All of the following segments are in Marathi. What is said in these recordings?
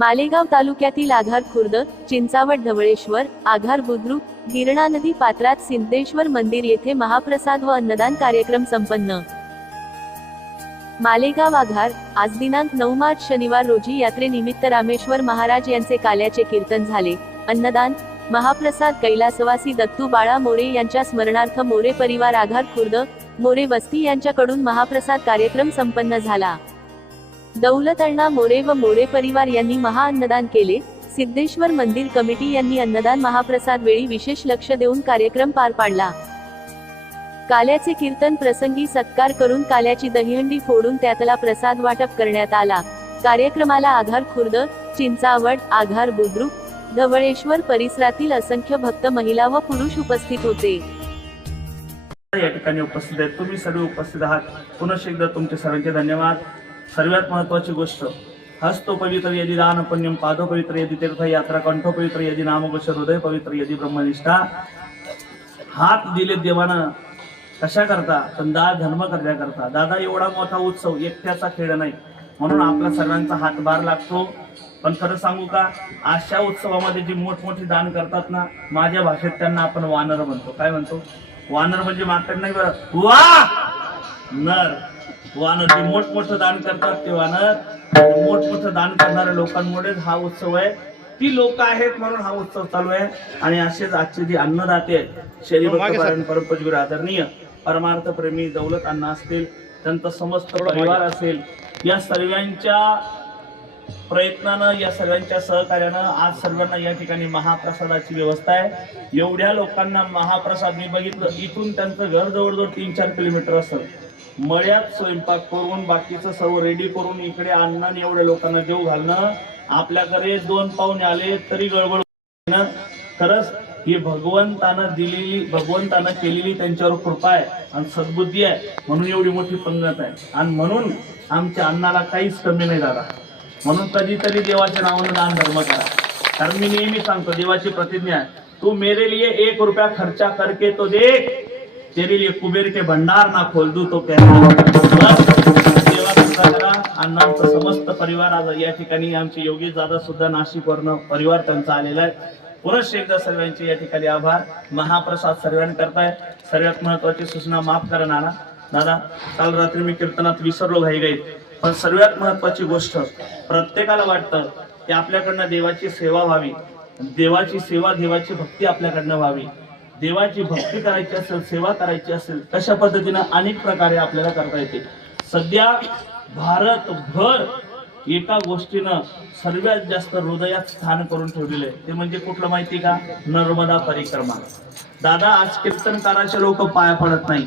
मालेगाव तालुक्यातील आधार खुर्द चिंचावड धवळेश्वर आघार बुद्रुक गिरणा नदी पात्रात सिद्धेश्वर मंदिर येथे महाप्रसाद व अन्नदान कार्यक्रम संपन्न. मालेगाव आघार आज दिनांक नऊ मार्च शनिवार रोजी यात्रेनिमित्त रामेश्वर महाराज यांचे काल्याचे कीर्तन झाले. अन्नदान महाप्रसाद कैलासवासी दत्तू बाळा मोरे यांच्या स्मरणार्थ मोरे परिवार आघार खुर्द मोरे वस्ती यांच्याकडून महाप्रसाद कार्यक्रम संपन्न झाला. दौलत अण्णा मोरे व मोरे परिवार यांनी महाअन्नदान केले. सिद्धेश्वर मंदिर कमिटी यांनी अन्नदान महाप्रसाद वेळी विशेष लक्ष देऊन कार्यक्रम पार पाडला. काल्याचे कीर्तन प्रसंगी सत्कार करून काल्याची दहीहंडी फोडून त्यातला प्रसाद वाटप करण्यात आला. कार्यक्रमाला आधार खुर्द चिंचावड आधार बुद्रुक धवळेश्वर परिसरातील असंख्य भक्त महिला व पुरुष उपस्थित होते. या ठिकाणी उपस्थित आहेत. तुम्ही सर्व उपस्थित आहात. पुनश्च एकदा तुमचे सर्वांचे धन्यवाद. सर्वात महत्वाची गोष्ट हस्तो पवित्र यदि दान पुण्यम पादो पवित्र यदि तीर्थ यात्रा कंठो पवित्र यदि नामघोष हृदय पवित्र यदि ब्रह्मनिष्ठा हात दिले देवानं कशा करता? पण दा धर्म करता. दादा एवढा मोठा उत्सव एकट्याचा खेळ नाही. म्हणून आपला सर्वांचा हातभार लागतो. पण खरं सांगू का अशा उत्सवामध्ये जी मोठमोठी दान करतात ना माझ्या भाषेत त्यांना आपण वानर म्हणतो. काय म्हणतो? वानर म्हणजे माकड नाही बरं? वा! नर. वानर जे मोठमोठं दान करतात ते वानर आणि मोठमोठं दान करणाऱ्या लोकांमुळेच हा उत्सव आहे. ती लोक आहेत म्हणून हा उत्सव चालू आहे. आणि असेच आजचे जे अन्नदाते आहेत शरीर परमपूजवीर आदरणीय परमार्थ प्रेमी दौलत अण्णा असतील त्यांचा समस्त परिवार असेल या सर्वांच्या प्रयत्नानं या सगळ्यांच्या सहकार्यानं आज सर्वांना या ठिकाणी महाप्रसादाची व्यवस्था आहे. एवढ्या लोकांना महाप्रसाद मी बघितलं इथून त्यांचं घर जवळजवळ तीन चार किलोमीटर असतं मळ्यात स्वयंपाक करून बाकीचं सर्व रेडी करून इकडे आणणं आणि एवढ्या लोकांना जेव घालणं आपल्याकडे दोन पाहुणे आले तरी गडबड खरंच ही भगवंतानं दिलेली भगवंतानं केलेली त्यांच्यावर कृपा आहे आणि सद्बुद्धी आहे म्हणून एवढी मोठी पंगत आहे. आणि म्हणून आमच्या अन्नाला काहीच कमी नाही झाला म्हणून कधीतरी देवाच्या नावानं दान धर्म करा. कारण मी नेहमी सांगतो देवाची प्रतिज्ञा आहे. तू मेरे लिए एक रुपया खर्चा करके तो देख. तेरे लिए कुबेर के भंडार ना खोल दू तो कहना. करा. अण्णांचा समस्त परिवार आज या ठिकाणी आमचे योगी दादा सुद्धा नाशिकवरनं परिवार त्यांचा आलेला आहे. पुनश्च एकदा सर्वांचे या ठिकाणी आभार. महाप्रसाद सर्वांनी करताय. सर्वात महत्वाची सूचना माफ करा नाना. दादा काल रात्री मी कीर्तनात विसरलो घाई गाईत पण सर्वात महत्वाची गोष्ट प्रत्येकाला वाटतं की आपल्याकडनं देवाची सेवा व्हावी. देवाची सेवा देवाची भक्ती आपल्याकडनं व्हावी. देवाची भक्ती करायची असेल सेवा करायची असेल तशा पद्धतीनं अनेक प्रकारे आपल्याला करता येते. सध्या भारतभर एका गोष्टीनं सर्वात जास्त हृदयात स्थान करून ठेवलेलं आहे. ते म्हणजे कुठलं माहिती का? नर्मदा परिक्रमा. दादा आज कीर्तनकाराचे लोक पाया पडत नाही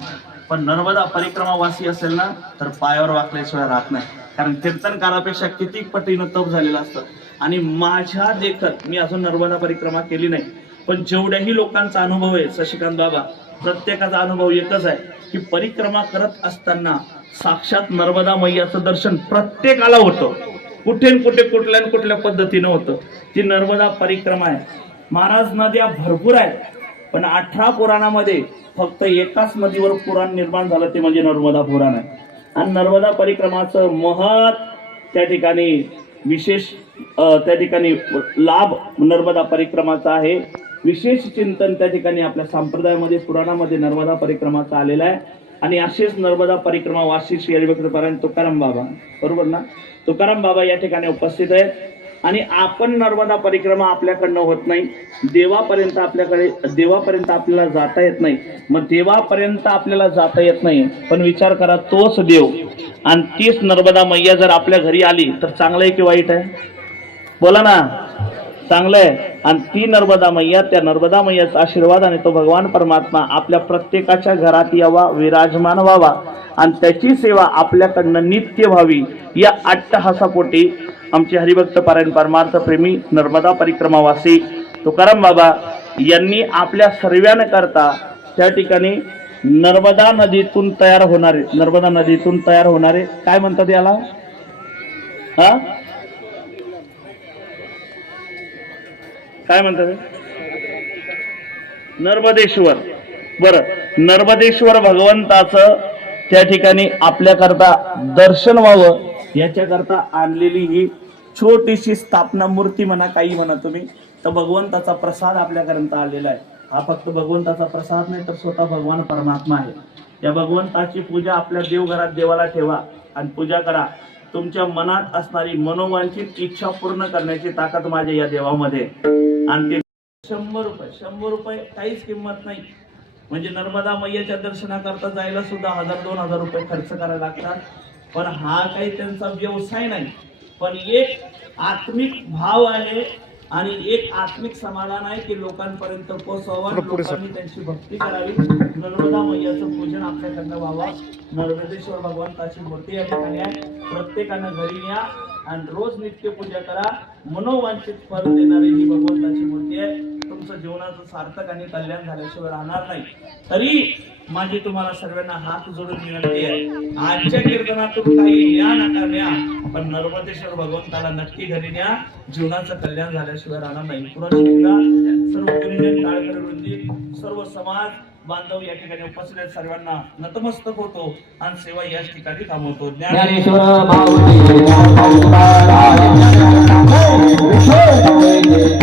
पण नर्मदा परिक्रमा वासी असेल ना तर पायावर वाकल्याशिवाय राहत नाही. कारण कीर्तनकारापेक्षा किती पटीनं तप झालेलं असतं. आणि माझ्या देखत मी अजून नर्मदा परिक्रमा केली नाही. पण जेवढ्याही लोकांचा अनुभव आहे शशिकांत बाबा प्रत्येकाचा अनुभव एकच आहे की परिक्रमा करत असताना साक्षात नर्मदा मैयाचं दर्शन प्रत्येकाला होतं. कुठे न कुठे कुठल्या कुठल्या पद्धतीनं होतं. ती नर्मदा परिक्रमा आहे. महाराज नद्या भरपूर आहेत. पण अठरा पुराणामध्ये फक्त एकाच नदीवर पुराण निर्माण झालं ते म्हणजे नर्मदा पुराण आहे. आणि नर्मदा परिक्रमाचं महत् त्या ठिकाणी विशेष त्या ठिकाणी लाभ नर्मदा परिक्रमाचा आहे. विशेष चिंतन त्या ठिकाणी आपल्या संप्रदायामध्ये पुराणामध्ये नर्मदा परिक्रमाचा आलेला आहे. आणि असेच नर्मदा परिक्रमा वाशिष श्री हरिभक्तपरायण तुकाराम बाबा. बरोबर ना? तुकाराम बाबा या ठिकाणी उपस्थित आहेत. आणि आपण नर्मदा परिक्रमा आपल्याकडनं होत नाही. देवापर्यंत आपल्याकडे देवापर्यंत आपल्याला जाता येत नाही. मग देवापर्यंत आपल्याला जाता येत नाही. पण विचार करा तोच देव आणि तीच नर्मदा मैया जर आपल्या घरी आली तर चांगलं आहे की वाईट आहे? बोला ना. चांगलं आहे. आणि ती नर्मदा मैया त्या नर्मदा मैयाचा आशीर्वाद आणि तो भगवान परमात्मा आपल्या प्रत्येकाच्या घरात यावा विराजमान व्हावा. आणि त्याची सेवा आपल्याकडनं नित्य व्हावी. या अट्टहासापोटी आमचे हरिभक्त पारायण परमार्थ प्रेमी नर्मदा परिक्रमावासी तुकाराम बाबा यांनी आपल्या सर्व्यानं करता त्या ठिकाणी नर्मदा नदीतून तयार होणारे नर्मदा नदीतून तयार होणारे काय म्हणतात याला? हा? काय म्हणतात? नर्मदेश्वर. बर नर्मदेश्वर भगवंताचं त्या ठिकाणी आपल्याकरता दर्शन व्हावं याच्याकरता आणलेली ही छोटीशी स्थापना मूर्ती म्हणा काही म्हणा तुम्ही तर भगवंताचा प्रसाद आपल्यापर्यंत आलेला आहे. हा फक्त भगवंताचा प्रसाद नाही तर स्वतः भगवान परमात्मा आहे. या भगवंताची पूजा आपल्या देवघरात देवाला ठेवा आणि पूजा करा. तुमच्या मनात असणारी मनोवांचित इच्छा पूर्ण करण्याची ताकद माझ्या या देवामध्ये. आणि ते शंभर रुपये शंभर रुपये काहीच किंमत नाही. म्हणजे नर्मदा मैयाच्या दर्शनाकरता जायला सुद्धा हजार दोन हजार रुपये खर्च करायला लागतात. पण हा काही त्यांचा व्यवसाय नाही. पण एक आत्मिक भाव आहे आणि एक आत्मिक समाधान आहे की लोकांपर्यंत पोहोचवावा लोकांनी त्यांची भक्ती करावी. नर्मदा मैयाचं पूजन आपल्याकडनं व्हावं. नर्मदेश्वर भगवंताची मूर्ती या ठिकाणी आहे. प्रत्येकानं घरी या आणि रोज नित्य पूजा करा. मनोवांछित फल देणारी ही भगवंताची मूर्ती आहे. तुमचं जीवनाचं सार्थक आणि कल्याण झाल्याशिवाय राहणार नाही. तरी माझी तुम्हाला सर्वांना हात जोडून विनंती आहे. आजच्या कीर्तनातून काही या नका न्या पण नर्मदेश्वर भगवंताला नक्की घरी न्या. जीवनाचं कल्याण झाल्याशिवाय राहणार नाही. पुन्हा एकदा सर्व गुरुजन वृंदी सर्व समाज बांधव या ठिकाणी उपस्थित आहेत. सर्वांना नतमस्तक होतो आणि सेवा याच ठिकाणी थांबवतो. ज्ञान ज्ञानेश्वर हो.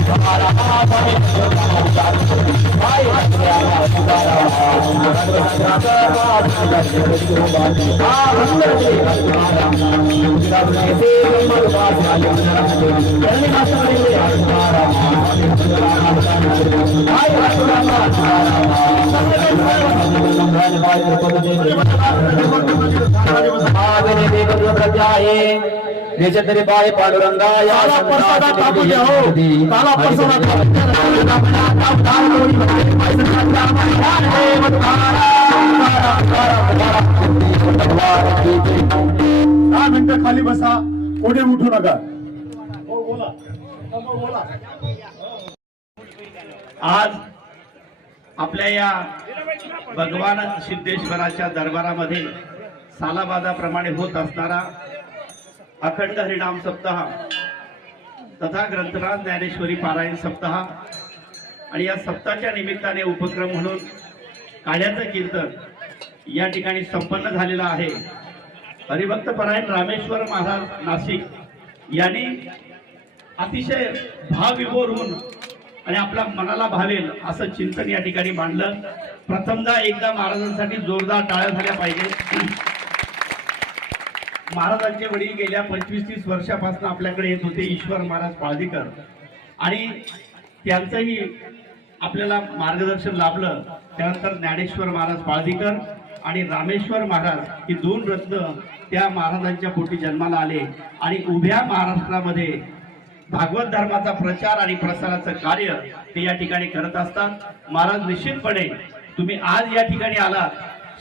ప్రజాయే तरी बाय पांडुरंगा या दहा मिनिटं खाली बसा कोणी उठू नका आज आपल्या या भगवान सिद्धेश्वराच्या दरबारामध्ये सालाबादाप्रमाणे होत असणारा अखंड हरिनाम सप्ताह तथा ग्रंथनाथ ज्ञानेश्वरी पारायण सप्ताह. आणि या सप्ताहाच्या निमित्ताने उपक्रम म्हणून काळ्याचं कीर्तन या ठिकाणी संपन्न झालेलं आहे. हरिभक्त परायण रामेश्वर महाराज नाशिक यांनी अतिशय भावविभोर होऊन आणि आपल्या मनाला भावेल असं चिंतन या ठिकाणी मांडलं. प्रथमदा एकदा महाराजांसाठी जोरदार टाळ्या झाल्या पाहिजे महाराजांचे वडील गेल्या पंचवीस तीस वर्षापासून आपल्याकडे येत होते ईश्वर महाराज पाळदीकर. आणि त्यांचंही आपल्याला मार्गदर्शन लाभलं. त्यानंतर ज्ञानेश्वर महाराज पाळदीकर आणि रामेश्वर महाराज ही दोन रत्न त्या महाराजांच्या पोटी जन्माला आले. आणि उभ्या महाराष्ट्रामध्ये भागवत धर्माचा प्रचार आणि प्रसाराचं कार्य ते या ठिकाणी करत असतात. महाराज निश्चितपणे तुम्ही आज या ठिकाणी आलात.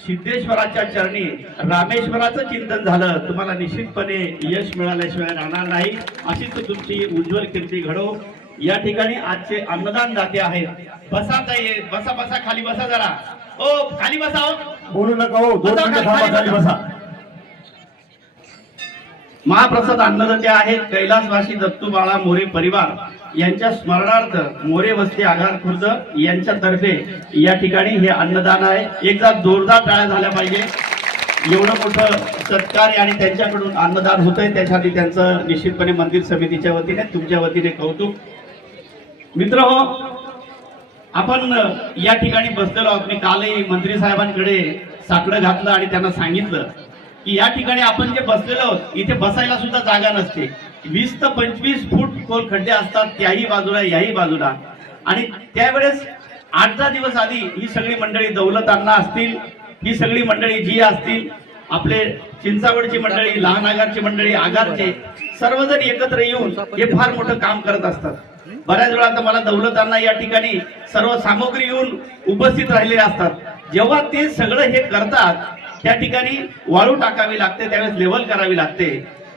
सिद्धेश्वराच्या चरणी रामेश्वराचं चिंतन झालं. तुम्हाला निश्चितपणे यश मिळाल्याशिवाय राहणार नाही. अशीच तुमची उज्ज्वल कीर्ती घडो. या ठिकाणी आजचे अन्नदान दाते आहेत. बसा ताई बसा बसा खाली बसा जरा. ओ खाली बसा हो. बोलू नका हो. दोन मिनिटं थांबा खाली बसा. महाप्रसाद अन्नदाते आहेत. कैलासवासी दत्तू बाळा मोरे परिवार. यांच्या स्मरणार्थ मोरे वस्ती आघार खुर्द यांच्यातर्फे या ठिकाणी हे अन्नदान आहे. एकदा जोरदार टाळ्या झाल्या पाहिजे. एवढं मोठं सत्कार्य आणि त्यांच्याकडून अन्नदान होतंय त्यासाठी त्यांचं निश्चितपणे मंदिर समितीच्या वतीने तुमच्या वतीने कौतुक. मित्र हो आपण या ठिकाणी बसलेलो आहोत. मी कालही मंत्री साहेबांकडे साकडं घातलं आणि त्यांना सांगितलं की या ठिकाणी आपण जे बसलेलो आहोत इथे बसायला सुद्धा जागा नसते. वीस ते पंचवीस फूट खोल खड्डे असतात त्याही बाजूला याही बाजूला. आणि त्यावेळेस आठ दहा दिवस आधी ही सगळी मंडळी दौलतांना असतील ही सगळी मंडळी जी असतील आपले चिंचावडची मंडळी लहान आगारची मंडळी आगारचे सर्वजण एकत्र येऊन हे फार मोठं काम करत असतात. बऱ्याच वेळा तर मला दौलतांना या ठिकाणी सर्व सामग्री येऊन उपस्थित राहिलेले असतात. जेव्हा ते सगळं हे करतात त्या ठिकाणी वाळू टाकावी लागते त्यावेळेस लेवल करावी लागते.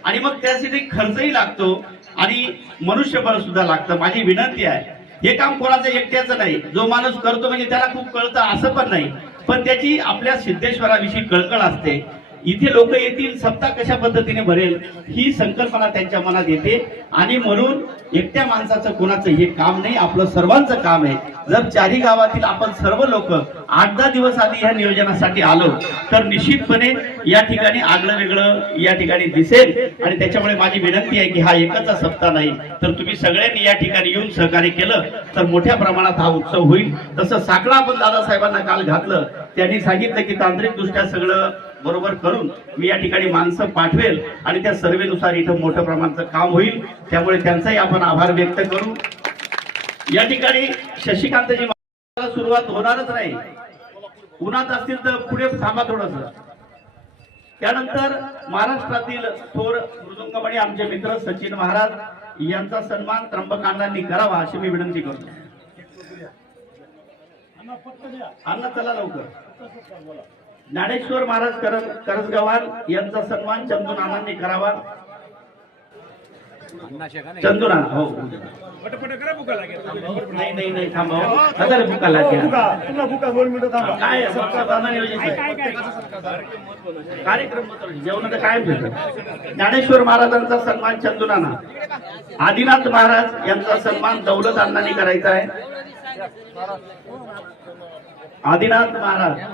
आणि मग त्यासाठी खर्चही लागतो आणि मनुष्यबळ सुद्धा लागतं. माझी विनंती आहे हे काम कोणाचं एकट्याचं नाही. जो माणूस करतो म्हणजे त्याला खूप कळतं असं पण नाही. पण त्याची आपल्या सिद्धेश्वराविषयी कळकळ असते. इथे लोक येतील सप्ताह कशा पद्धतीने भरेल ही संकल्पना त्यांच्या मनात येते. आणि म्हणून एकट्या माणसाचं कोणाचं हे काम नाही आपलं सर्वांचं काम आहे. जर चारही गावातील आपण सर्व लोक आठ दहा दिवस आधी ह्या नियोजनासाठी आलो तर निश्चितपणे या ठिकाणी आगळं वेगळं या ठिकाणी दिसेल. आणि त्याच्यामुळे माझी विनंती आहे की हा एकच सप्ताह नाही तर तुम्ही सगळ्यांनी या ठिकाणी येऊन सहकार्य केलं तर मोठ्या प्रमाणात हा उत्सव होईल. तसं साकडा आपण दादासाहेबांना काल घातलं त्यांनी सांगितलं की तांत्रिक दृष्ट्या सगळं बरोबर करून मी या ठिकाणी माणसं पाठवेल आणि त्या सर्वेनुसार इथं मोठ्या प्रमाणाचं काम होईल. त्यामुळे त्यांचाही आपण आभार व्यक्त करू. या ठिकाणी शशिकांतजी सुरुवात होणारच नाही. उन्हात असतील तर पुढे थांबा थोडस. त्यानंतर महाराष्ट्रातील थोर मृदुंगमणी आमचे मित्र सचिन महाराज यांचा सन्मान त्र्यंबकांडांनी करावा अशी मी विनंती करतो. अण्णा चला लवकर. ज्ञानेश्वर महाराज करजगवान यांचा सन्मान चंदू नानांनी करावा. चंदू नाना हो. नाही नाही नाही थांबा हो. थांबा. काय. कार्यक्रम ज्ञानेश्वर महाराजांचा सन्मान चंदू नाना. आदिनाथ महाराज यांचा सन्मान दौलत अण्णांनी करायचा आहे. आदिनाथ महाराज. हा,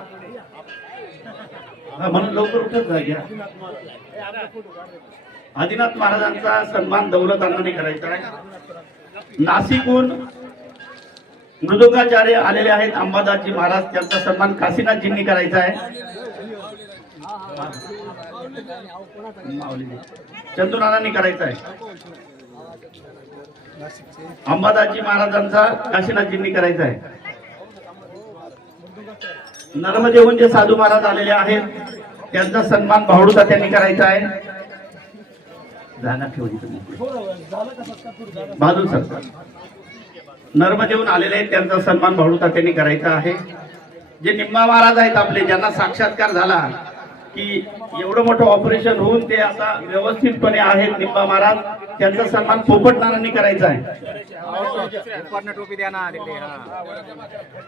म्हणून लवकर उठत जा घ्या आदिनाथ महाराजांचा सन्मान दौलत अण्णांनी करायचा आहे. नाशिकहून मृदुकाचार्य आलेले आहेत अंबादासजी महाराज त्यांचा सन्मान काशीनाथजींनी करायचा आहे. चंदुनानांनी करायचा आहे. अंबादासजी महाराजांचा काशीनाथजींनी करायचा आहे. नर्मदेहून जे साधू महाराज आलेले आहेत त्यांचा सन्मान भावडूचा त्यांनी करायचा आहे. जागा ठेवली तुम्ही बाजू सरकार. नर्मदेहून आलेले आहेत त्यांचा सन्मान भावडूचा त्यांनी करायचा आहे. जे निम्मा महाराज आहेत आपले ज्यांना साक्षात्कार झाला की एवढं मोठं ऑपरेशन होऊन ते आता व्यवस्थितपणे आहेत निम्बा महाराज त्यांचा सन्मान पोपटनारांनी करायचा आहे.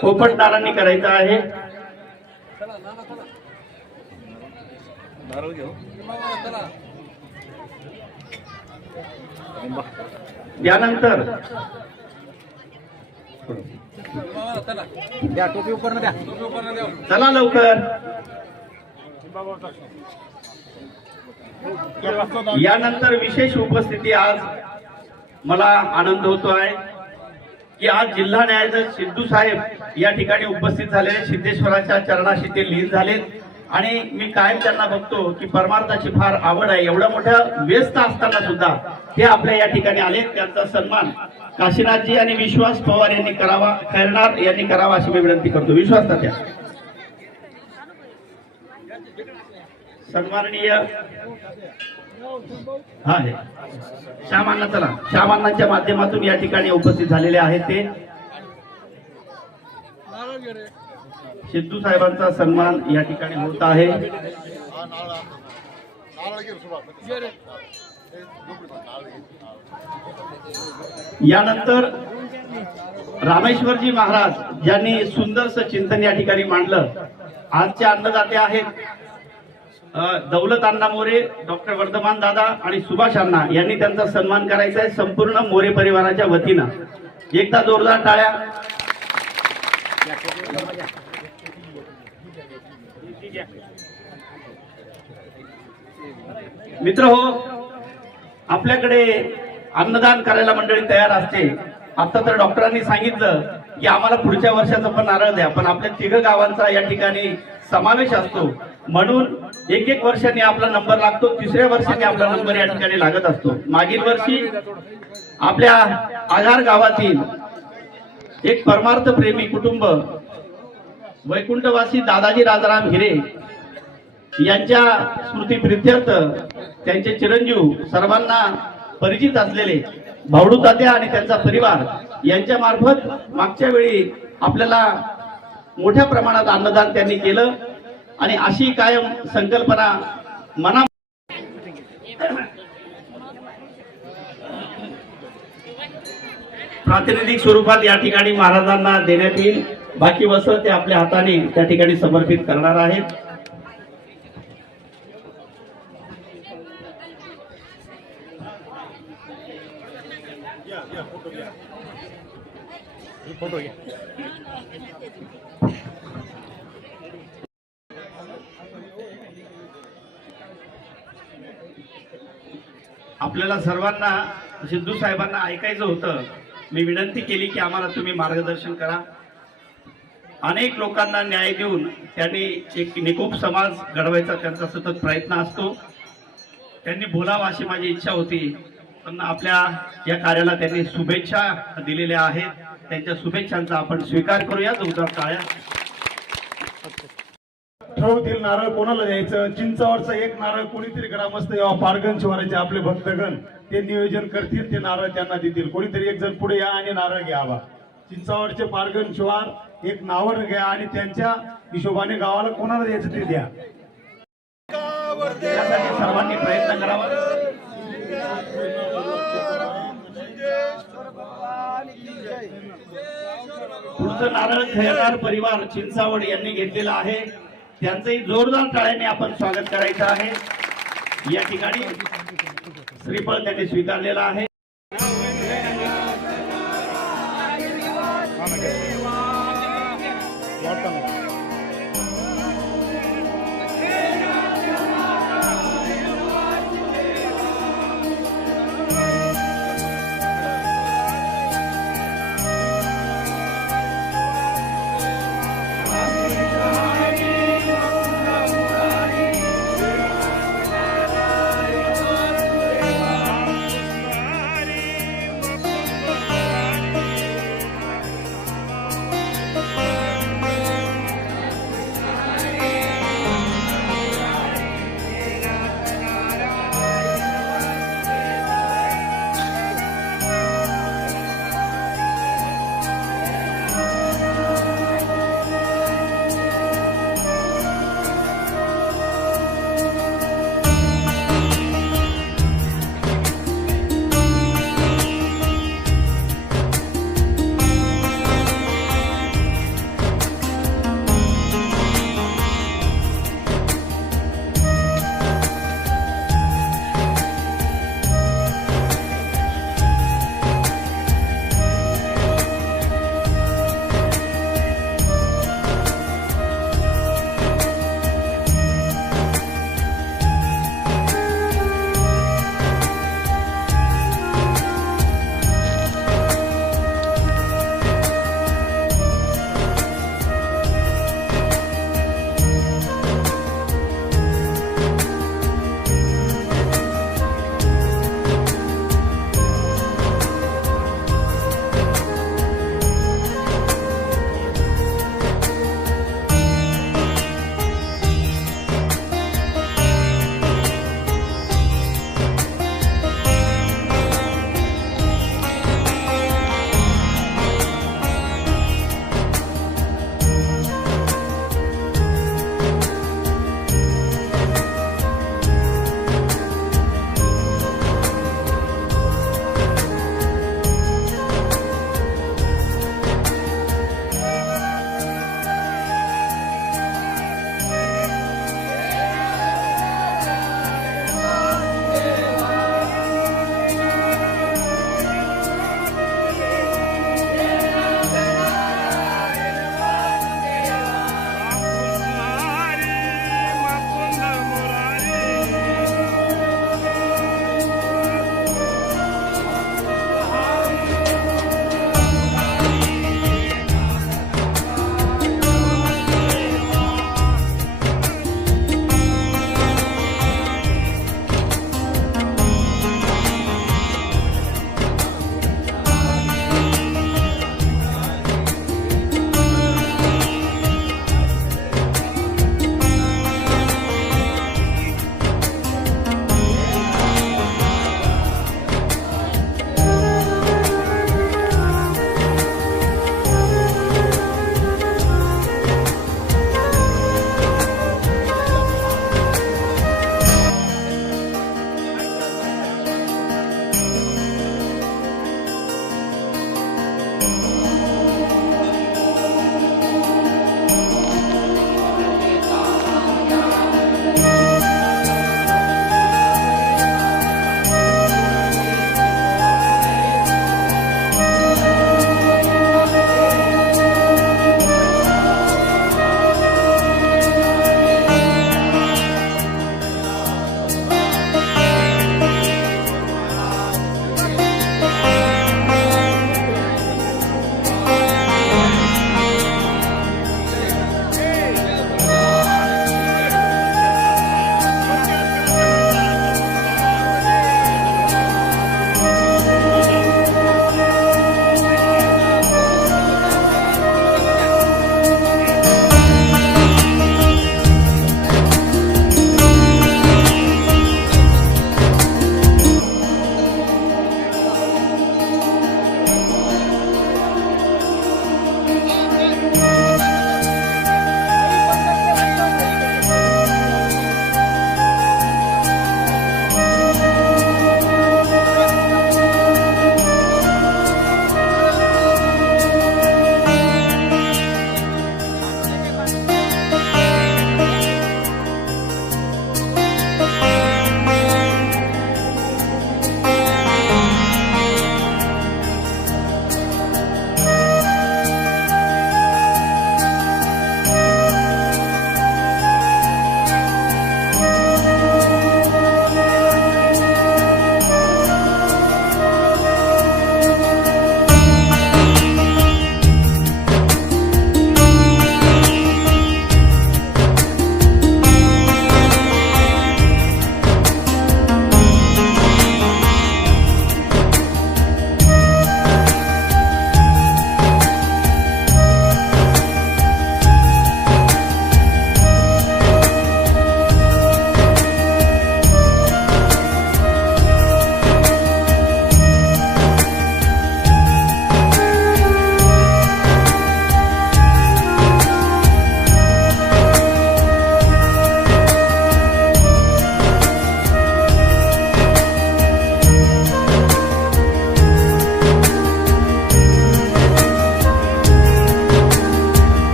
पोपटनारांनी करायचा आहे. यानंतर चला लवकर. यानंतर विशेष उपस्थिती आज मला आनंद होतो आहे की आज जिल्हा न्यायाधीश सिद्धू साहेब या ठिकाणी उपस्थित झालेले सिद्धेश्वराच्या चरणाशी ते लीन झालेत. आणि मी कायम त्यांना बघतो की परमार्थाची फार आवड आहे. एवढ्या मोठ्या व्यस्त असताना सुद्धा ते आपल्या या ठिकाणी आले त्यांचा सन्मान काशीनाथजी आणि विश्वास पवार यांनी करावा खैरनार यांनी करावा अशी मी विनंती करतो. विश्वास तात्या सन्माननीय हा आहे श्यामांना चला. श्यामांनाच्या माध्यमातून या ठिकाणी उपस्थित झालेले आहेत ते. सिद्धू साहेबांचा सन्मान या ठिकाणी होत आहे. यानंतर रामेश्वरजी महाराज ज्यांनी सुंदरसं चिंतन या ठिकाणी मांडलं. आजचे अन्नदाते आहेत. दौलत अण्णा मोरे डॉक्टर वर्धमान दादा आणि सुभाष अण्णा यांनी त्यांचा सन्मान करायचा आहे संपूर्ण मोरे परिवाराच्या वतीनं. एकदा जोरदार टाळ्या. मित्र हो आपल्याकडे अन्नदान करायला मंडळी तयार असते. आता तर डॉक्टरांनी सांगितलं की आम्हाला पुढच्या वर्षाचा पण नारळ द्या पण आपल्या तिघ गावांचा या ठिकाणी समावेश असतो. म्हणून एक एक वर्षाने आपला नंबर लागतो तिसऱ्या वर्षाने आपला नंबर या ठिकाणी लागत असतो. मागील वर्षी आपल्या आधार गावातील एक परमार्थ प्रेमी कुटुंब वैकुंठवासी दादाजी राजाराम हिरे यांच्या स्मृती प्रित्यर्थ त्यांचे चिरंजीव सर्वांना परिचित असलेले भावडू तात्या आणि त्यांचा परिवार यांच्या मार्फत मागच्या वेळी आपल्याला मोठ्या प्रमाणात अन्नदान त्यांनी केलं. आणि अशी कायम संकल्पना मना प्रातिनिधिक स्वरूपात या ठिकाणी महाराजांना देण्यात येईल. बाकी वस्त्र ते आपल्या हाताने त्या ठिकाणी समर्पित करणार आहेत. आपल्याला सर्वांना सिद्धू साहेबांना ऐकायचं होतं. मी विनंती केली की आम्हाला तुम्ही मार्गदर्शन करा. अनेक लोकांना न्याय देऊन त्यांनी एक निकोप समाज घडवायचा त्यांचा सतत प्रयत्न असतो. त्यांनी बोलावं अशी माझी इच्छा होती. पण आपल्या या कार्याला त्यांनी शुभेच्छा दिलेल्या आहेत. त्यांच्या शुभेच्छांचा आपण स्वीकार करूया जोरदार टाळ्या. ठरवतील नारळ कोणाला द्यायचं? चिंचावरचा एक नारळ कोणीतरी ग्रामस्थ यावा पारगण शिवाराचे आपले भक्तगण. ते नियोजन करतील ते नारळ त्यांना देतील. कोणीतरी एक जण पुढे या आणि नारळ घ्यावा. चिंचावरचे पारगण शिवार एक नावर घ्या आणि त्यांच्या हिशोबाने गावाला कोणाला द्यायचं ते द्या. त्यासाठी सर्वांनी प्रयत्न करावा. पुढचं नारळ खेळदार परिवार चिंचावड यांनी घेतलेला आहे. त्यांचंही जोरदार टाळ्याने आपण स्वागत करायचं आहे. या ठिकाणी श्रीफळ त्यांनी स्वीकारलेलं आहे.